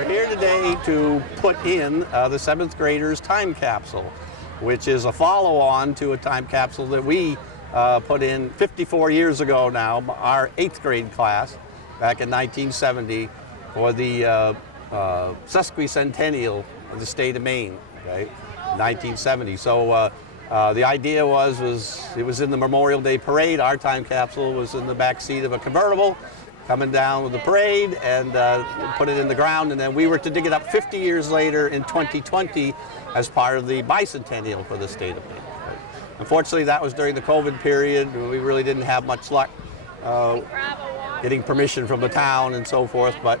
We're here today to put in the 7th graders' time capsule, which is a follow-on to a time capsule that we put in 54 years ago now, our 8th grade class, back in 1970, for the sesquicentennial of the state of Maine, okay, 1970. So the idea was it was in the Memorial Day parade. Our time capsule was in the back seat of a convertible, coming down with the parade, and put it in the ground, and then we were to dig it up 50 years later in 2020 as part of the bicentennial for the state of Maine. Unfortunately, that was during the COVID period. We really didn't have much luck getting permission from the town and so forth, but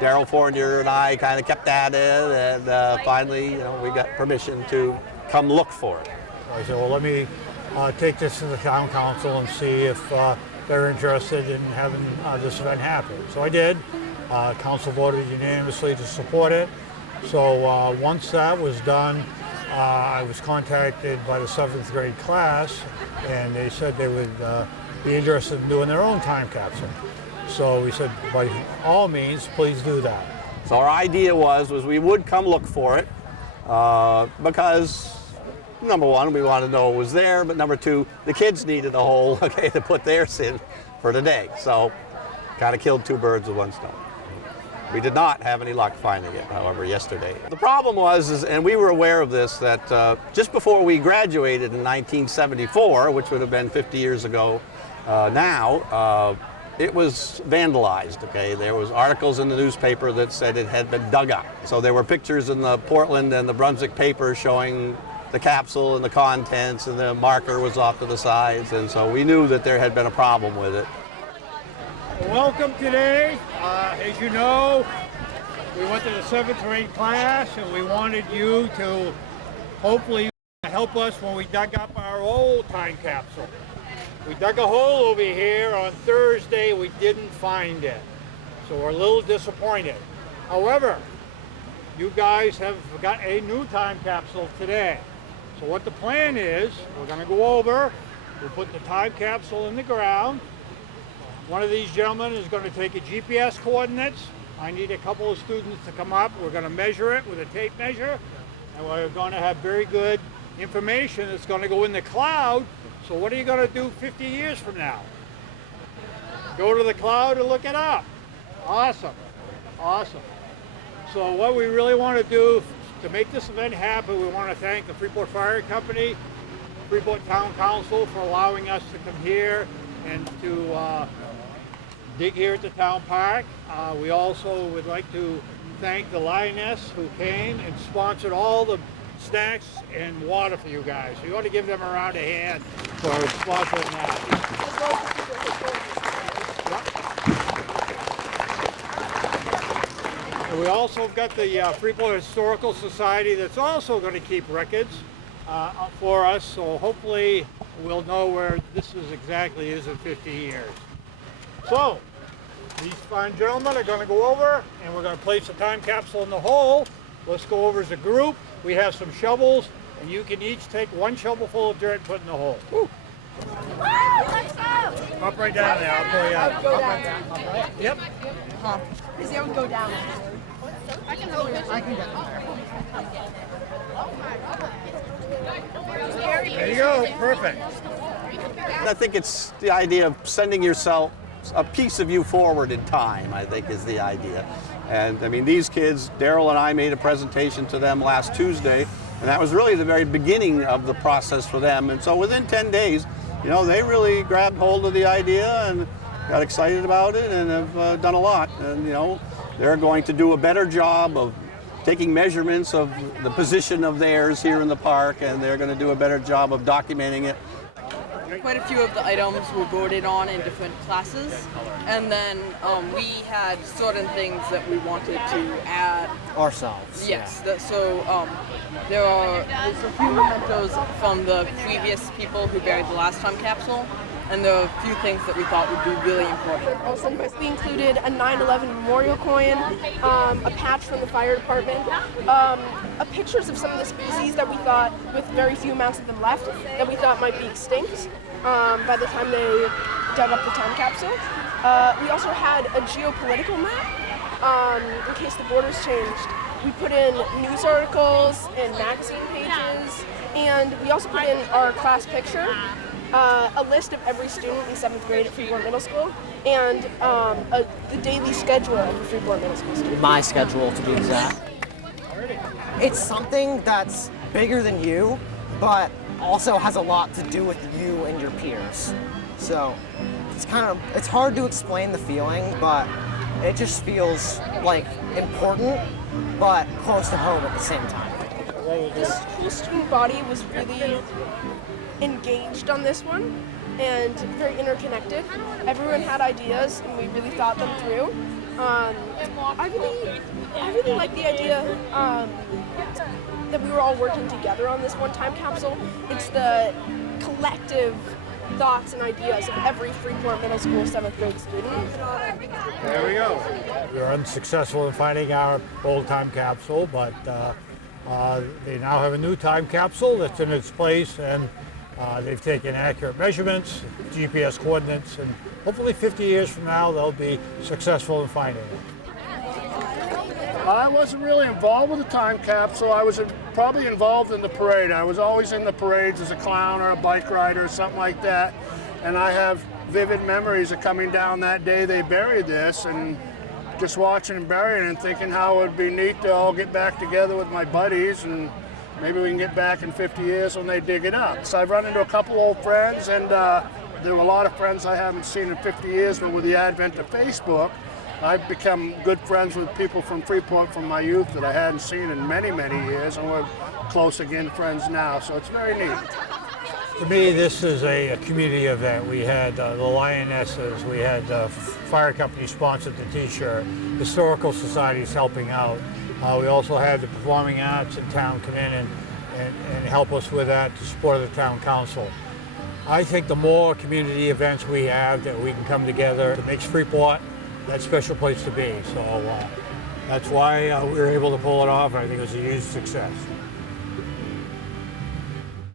Darrell Fournier and I kind of kept at it, and finally we got permission to come look for it. I said, well, let me take this to the town council and see if they're interested in having this event happen. So I did. Council voted unanimously to support it. So once that was done, I was contacted by the 7th grade class, and they said they would be interested in doing their own time capsule. So we said, by all means, please do that. So our idea was we would come look for it because, number one, we wanted to know it was there, but number two, the kids needed a hole, okay, to put theirs in for today. So kind of killed two birds with one stone. We did not have any luck finding it, however, yesterday. The problem was, and we were aware of this, that just before we graduated in 1974, which would have been 50 years ago now, it was vandalized, okay? There was articles in the newspaper that said it had been dug up. So there were pictures in the Portland and the Brunswick paper showing the capsule and the contents, and the marker was off to the sides, and so we knew that there had been a problem with it. Welcome today. As you know, we went to the 7th grade class, and we wanted you to hopefully help us when we dug up our old time capsule. We dug a hole over here on Thursday. We didn't find it, so we're a little disappointed. However, you guys have got a new time capsule today. So what the plan is, we're going to go over, we'll put the time capsule in the ground. One of these gentlemen is going to take a GPS coordinates. I need a couple of students to come up. We're going to measure it with a tape measure, and we're going to have very good information that's going to go in the cloud. So what are you going to do 50 years from now? Go to the cloud and look it up. Awesome. Awesome. So what we really want to do to make this event happen, we want to thank the Freeport Fire Company, Freeport Town Council for allowing us to come here and to dig here at the town park. We also would like to thank the Lioness who came and sponsored all the snacks and water for you guys. So you ought to give them a round of hand for sponsoring that. And we also got the Freeport Historical Society that's also going to keep records for us, so hopefully we'll know where this exactly is in 50 years. So, these fine gentlemen are going to go over, and we're going to place the time capsule in the hole. Let's go over as a group. We have some shovels, and you can each take one shovel full of dirt and put it in the hole. Woo. Up right down there. I'll pull you out. Go down. Yep. Because they would go down. I can hold it. I can get there. There you go. Perfect. I think it's the idea of sending yourself a piece of you forward in time, I think, is the idea. And I mean, these kids, Darrell and I made a presentation to them last Tuesday, and that was really the very beginning of the process for them. And so within 10 days, they really grabbed hold of the idea and got excited about it and have done a lot. And, they're going to do a better job of taking measurements of the position of theirs here in the park, and they're going to do a better job of documenting it. Quite a few of the items were voted on in different classes, and then we had certain things that we wanted to add ourselves. Yes, there's a few mementos from the previous people who buried the last time capsule, and there are a few things that we thought would be really important. Also, we included a 9/11 memorial coin, a patch from the fire department, pictures of some of the species that we thought, with very few amounts of them left, that we thought might be extinct by the time they dug up the time capsule. We also had a geopolitical map in case the borders changed. We put in news articles and magazine pages, and we also put in our class picture, a list of every student in 7th grade at Freeport Middle School, and the daily schedule of the Freeport Middle School student. My schedule, to be exact. It's something that's bigger than you, but also has a lot to do with you and your peers. So it's hard to explain the feeling, but it just feels like important, but close to home at the same time. The whole student body was really engaged on this one and very interconnected. Everyone had ideas and we really thought them through. I really like the idea that we were all working together on this one-time capsule. It's the collective thoughts and ideas of every Freeport Middle School 7th grade student. There we go. We were unsuccessful in finding our old time capsule, but they now have a new time capsule that's in its place, and they've taken accurate measurements, GPS coordinates, and hopefully 50 years from now they'll be successful in finding it. I wasn't really involved with the time capsule. I was probably involved in the parade. I was always in the parades as a clown or a bike rider or something like that. And I have vivid memories of coming down that day they buried this and just watching them bury it and thinking how it would be neat to all get back together with my buddies and maybe we can get back in 50 years when they dig it up. So I've run into a couple old friends, and there were a lot of friends I haven't seen in 50 years, but with the advent of Facebook, I've become good friends with people from Freeport from my youth that I hadn't seen in many, many years, and we're close again friends now, so it's very neat. For me, this is a community event. We had the Lionesses, we had fire company sponsored the t-shirt, historical societies helping out. We also had the performing arts in town come in and help us with that to support the town council. I think the more community events we have that we can come together, it makes Freeport that special place to be. So that's why we were able to pull it off, and I think it was a huge success.